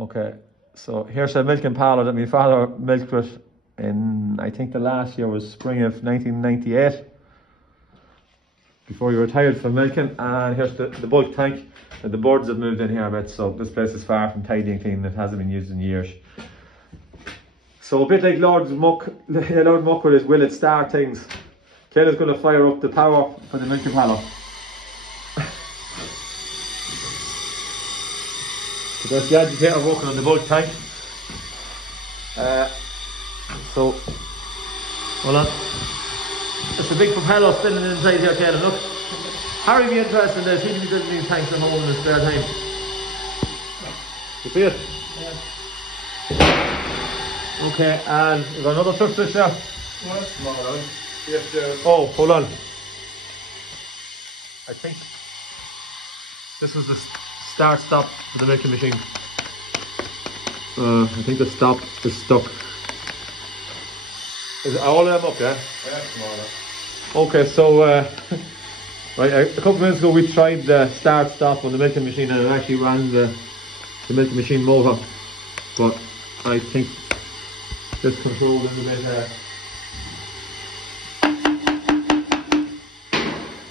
Okay, so here's a milking parlour that my father milked with in, I think the last year was spring of 1998, before he retired from milking. And here's the bulk tank. And the birds have moved in here a bit, so this place is far from tidy and clean. It hasn't been used in years. So a bit like Lord Muck with his will it start things. Kayla's going to fire up the power for the milking parlour. So there's the agitator working on the bulk tank. So, hold on. There's a big propeller spinning inside here, Kayla, look. Harry be interested in this, he'll be building these tanks at home in his spare time. You see it? Yeah. Okay, and we've got another flip switch there. Oh, hold on. I think this was the start stop for the milking machine. I think the stop is stuck. Is it all of them up, yeah? Yeah, okay, so right, a couple of minutes ago we tried the start stop on the milking machine and it actually ran the milking machine motor. But I think this control is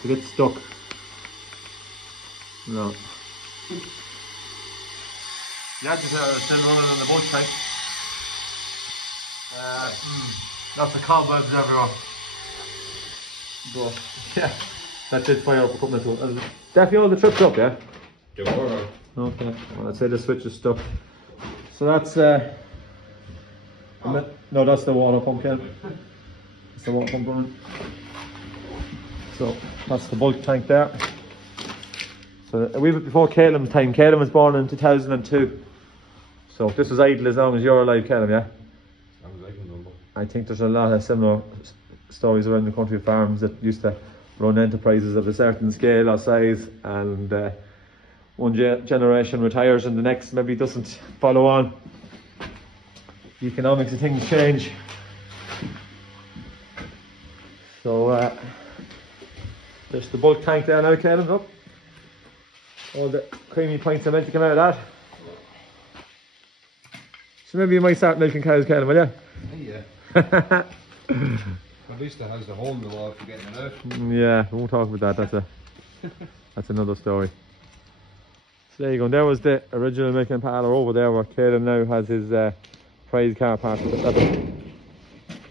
a bit stuck. No. The agitator is still running in the bulk tank. Lots of cobwebs everywhere. But yeah, that did fire up a couple minutes ago. Definitely all the trips up, yeah? They were. Okay, well, I'd say the switch is stuck. So that's no, that's the water pump, Ken. That's the water pump running. So that's the bulk tank there. So a wee bit before Caleb's time. Caleb was born in 2002. So this was idle as long as you're alive, Caleb, yeah? Sounds like a number. I think there's a lot of similar stories around the country of farms that used to run enterprises of a certain scale or size, and one generation retires and the next maybe doesn't follow on. The economics of things change. So there's the bulk tank there now, Caleb, look. All the creamy pints of milk to come out of that. So maybe you might start milking cows, Caleb, will you? Yeah. At least it has the hole in the wall for getting it out. Yeah, we won't talk about that. That's another story. So there you go. And there was the original milking parlour over there where Caleb now has his prize car parked.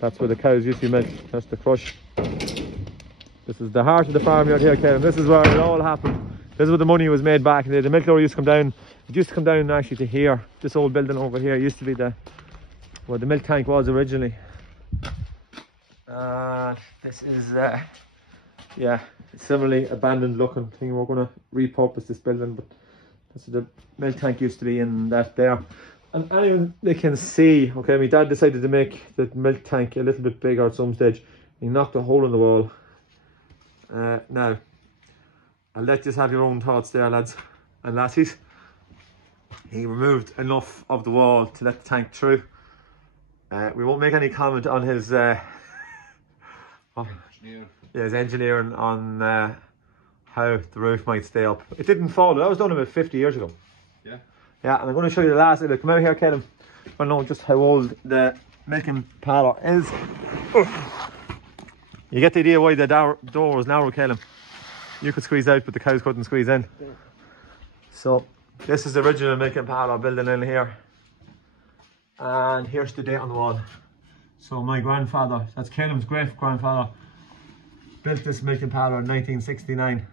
That's where the cows used to be milked. That's the crush. This is the heart of the farmyard here, Caleb. This is where it all happened. This is where the money was made back in the day. The milk loader used to come down. It used to come down actually to here. This old building over here used to be where the milk tank was originally. This is yeah, similarly abandoned looking thing. We're going to repurpose this building, but that's where the milk tank used to be in that there. And anyone they can see, okay, my dad decided to make the milk tank a little bit bigger at some stage. He knocked a hole in the wall. Now, I'll let you have your own thoughts there, lads and lassies. He removed enough of the wall to let the tank through. We won't make any comment on his his engineering on how the roof might stay up. It didn't fall. That was done about 50 years ago. Yeah. Yeah, and I'm going to show you the last little. Come out here, Caleb. I know just how old the milking parlour is. You get the idea why the door was narrow, Caleb. You could squeeze out, but the cows couldn't squeeze in. Yeah. So this is the original milking parlour building in here. And here's the date on the wall. So my grandfather, that's Caleb's great grandfather, built this milking parlour in 1969.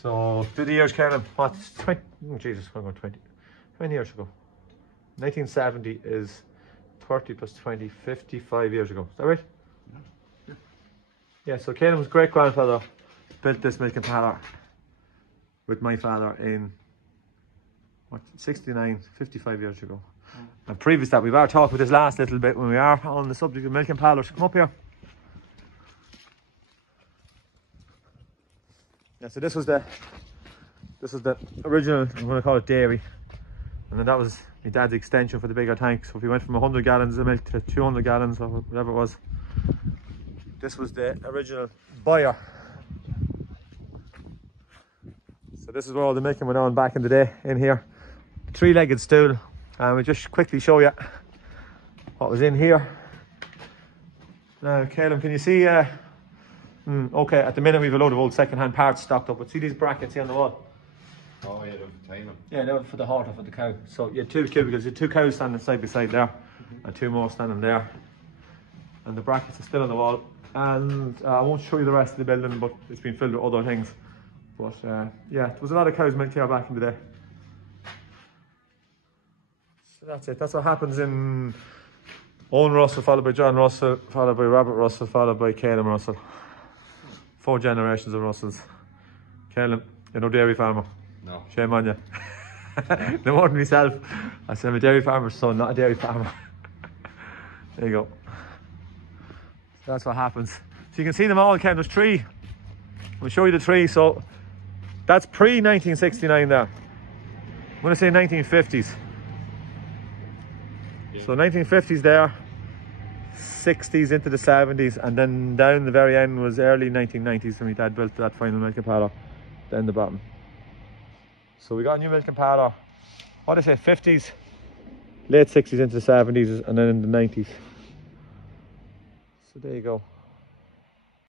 So do the years, Caleb. What's 20? Oh, Jesus, I'm going 20. How many years ago? 1970 is 30 plus 20, 55 years ago. Is that right? Yeah. Yeah, so Caleb's great grandfather built this milking parlour with my father in what, 69, 55 years ago. And previous to that, we've already talked about this last little bit when we are on the subject of milking parlours. Come up here. Yeah, so this was the original, I'm going to call it dairy. And then that was my dad's extension for the bigger tank. So if we went from 100 gallons of milk to 200 gallons or whatever it was, this was the original boiler. So this is where all the milking went on back in the day in here. three-legged stool, and we'll just quickly show you what was in here. Now, Caleb, can you see? Okay, at the minute we've a load of old second-hand parts stocked up, but see these brackets here on the wall? Oh yeah, the timer. Yeah, they're for the halter for the cow. So you had two cubicles, you had two cows standing side by side there, and two more standing there. And the brackets are still on the wall. And I won't show you the rest of the building, but it's been filled with other things. But yeah, there was a lot of cows milked here back in the day. So that's it. That's what happens in Owen Russell, followed by John Russell, followed by Robert Russell, followed by Caleb Russell. 4 generations of Russells. Caleb, you're no dairy farmer. No. Shame on you. No more than myself. I said I'm a dairy farmer's son, not a dairy farmer. There you go. So that's what happens. So you can see them all, Ken. There's 3. I'll show you the 3. So that's pre-1969 there. I'm going to say 1950s. Yeah. So 1950s there, 60s into the 70s, and then down the very end was early 1990s when my dad built that final milking parlour down the bottom. So we got a new milking parlour, what did I say, 50s, late 60s into the 70s, and then in the 90s. So there you go.